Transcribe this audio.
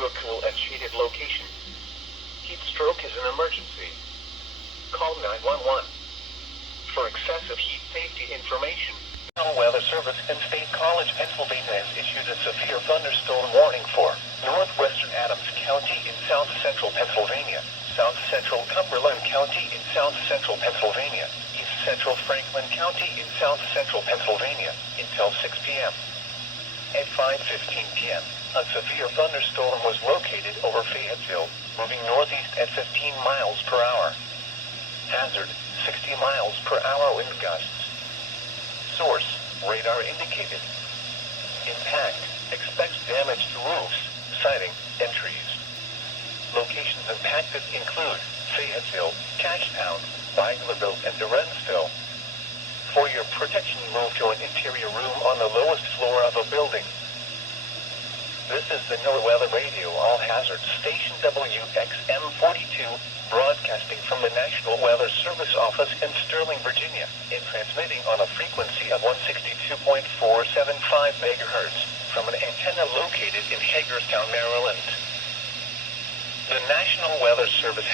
to a cool and shaded location. Heat stroke is an emergency. Call 911. For excessive heat safety information, National Weather Service in State College, Pennsylvania has issued a severe thunderstorm warning for northwestern Adams County in south central Pennsylvania, south central Cumberland County in south central Pennsylvania, east central Franklin County in south central Pennsylvania until 6 p.m. At 5:15 p.m., a severe thunderstorm was located over Fayetteville, moving northeast at 15 miles per hour. Hazard, 60 miles per hour wind gusts. Source, radar indicated. Impact, expects damage to roofs, siding, and trees. Locations impacted include Fayetteville, Cashtown, Banglaville, and Durensville. For your protection, move to an interior room on the lowest floor of a building. This is the NOAA Weather Radio All Hazards Station WXM42, broadcasting from the National Weather Service office in Sterling, Virginia, and transmitting on a frequency of 162.475 MHz from an antenna located in Hagerstown, Maryland. The National Weather Service